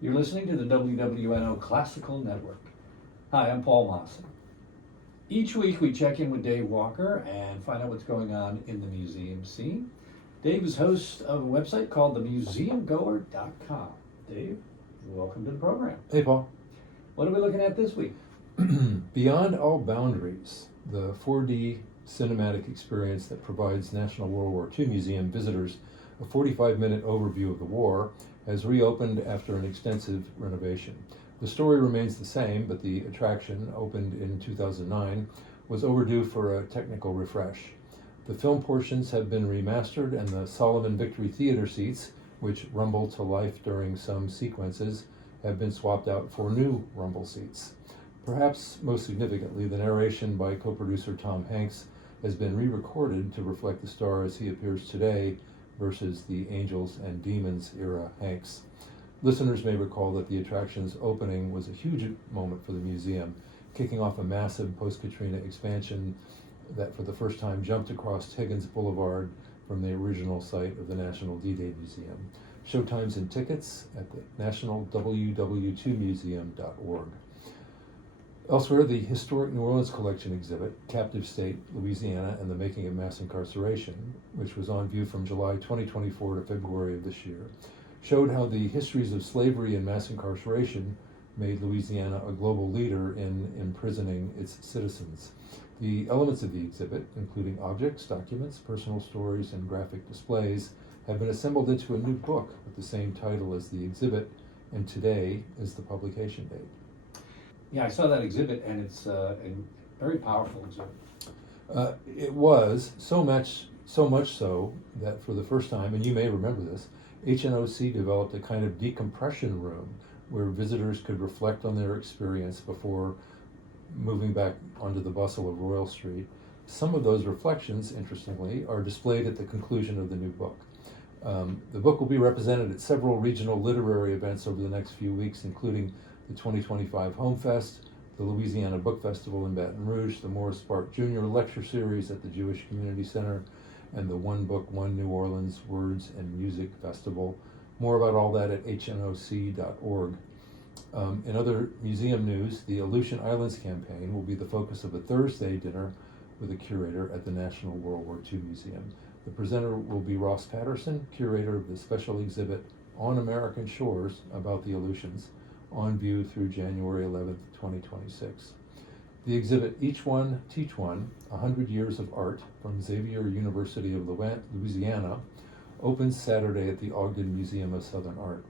You're listening to the WWNO Classical Network. Hi, I'm Paul Mawson. Each week we check in with Dave Walker and find out what's going on in the museum scene. Dave is host of a website called the Museumgoer.com. Dave, welcome to the program. Hey, Paul. What are we looking at this week? Beyond All Boundaries, the 4D cinematic experience that provides National World War II Museum visitors a 45-minute overview of the war, has reopened after an extensive renovation. The story remains the same, but the attraction, opened in 2009, was overdue for a technical refresh. The film portions have been remastered, and the Solomon Victory Theater seats, which rumble to life during some sequences, have been swapped out for new rumble seats. Perhaps most significantly, the narration by co-producer Tom Hanks has been re-recorded to reflect the star as he appears today versus the Angels and Demons era Hanks. Listeners may recall that the attraction's opening was a huge moment for the museum, kicking off a massive post-Katrina expansion that for the first time jumped across Higgins Boulevard from the original site of the National D-Day Museum. Showtimes and tickets at the National WW2Museum.org. Elsewhere, the Historic New Orleans Collection exhibit, Captive State, Louisiana and the Making of Mass Incarceration, which was on view from July 2024 to February of this year, showed how the histories of slavery and mass incarceration made Louisiana a global leader in imprisoning its citizens. The elements of the exhibit, including objects, documents, personal stories, and graphic displays, have been assembled into a new book with the same title as the exhibit, and today is the publication date. Yeah, I saw that exhibit, and it's a very powerful exhibit. It was so much so that for the first time, and you may remember this, HNOC developed a kind of decompression room where visitors could reflect on their experience before moving back onto the bustle of Royal Street. Some of those reflections, interestingly, are displayed at the conclusion of the new book. The book will be represented at several regional literary events over the next few weeks, including the 2025 Home Fest, the Louisiana Book Festival in Baton Rouge, the Morris Spark Jr. Lecture Series at the Jewish Community Center, and the One Book, One New Orleans Words and Music Festival. More about all that at hnoc.org. In other museum news, the Aleutian Islands campaign will be the focus of a Thursday dinner with a curator at the National World War II Museum. The presenter will be Ross Patterson, curator of the special exhibit On American Shores about the Aleutians, on view through January 11th, 2026. The exhibit Each One, Teach One, 100 Years of Art from Xavier University of Louisiana opens Saturday at the Ogden Museum of Southern Art.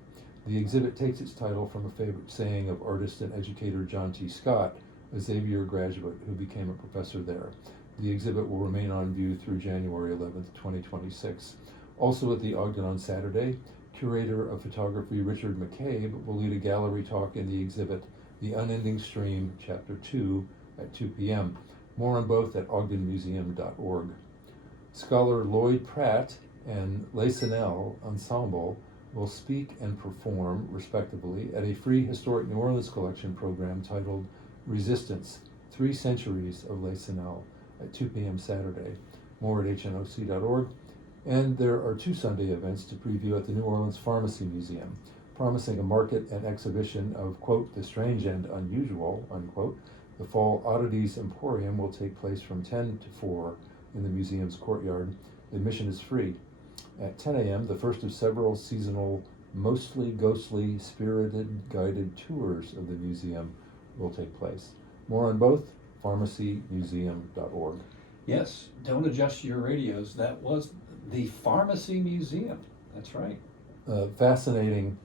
The exhibit takes its title from a favorite saying of artist and educator John T. Scott, a Xavier graduate who became a professor there. The exhibit will remain on view through January 11th, 2026. Also at the Ogden on Saturday, curator of photography Richard McCabe will lead a gallery talk in the exhibit The Unending Stream, Chapter 2, at 2 p.m. More on both at ogdenmuseum.org. Scholar Lloyd Pratt and Les Sennel Ensemble will speak and perform, respectively, at a free Historic New Orleans Collection program titled Resistance, 3 Centuries of Les Sennel, at 2 p.m. Saturday. More at hnoc.org. And there are 2 Sunday events to preview at the New Orleans Pharmacy Museum, promising a market and exhibition of, quote, the strange and unusual, unquote. The Fall Oddities Emporium will take place from 10 to 4 in the museum's courtyard. Admission is free. At 10 a.m., the first of several seasonal, mostly ghostly, spirited, guided tours of the museum will take place. More on both, pharmacymuseum.org. Yes, don't adjust your radios. That was the Pharmacy Museum. That's right. Fascinating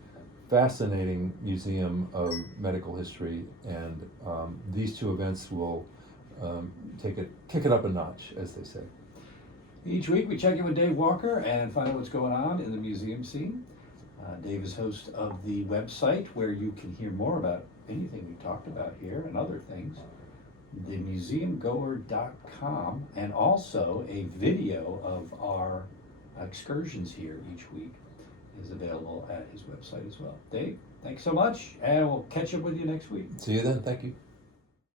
museum of medical history, and these 2 events will kick it up a notch, as they say. Each week we check in with Dave Walker and find out what's going on in the museum scene. Dave is host of the website where you can hear more about anything we talked about here and other things, the Museumgoer.com, and also a video of our excursions here each week is available at his website as well. Dave, thanks so much, and we'll catch up with you next week. See you then. Thank you.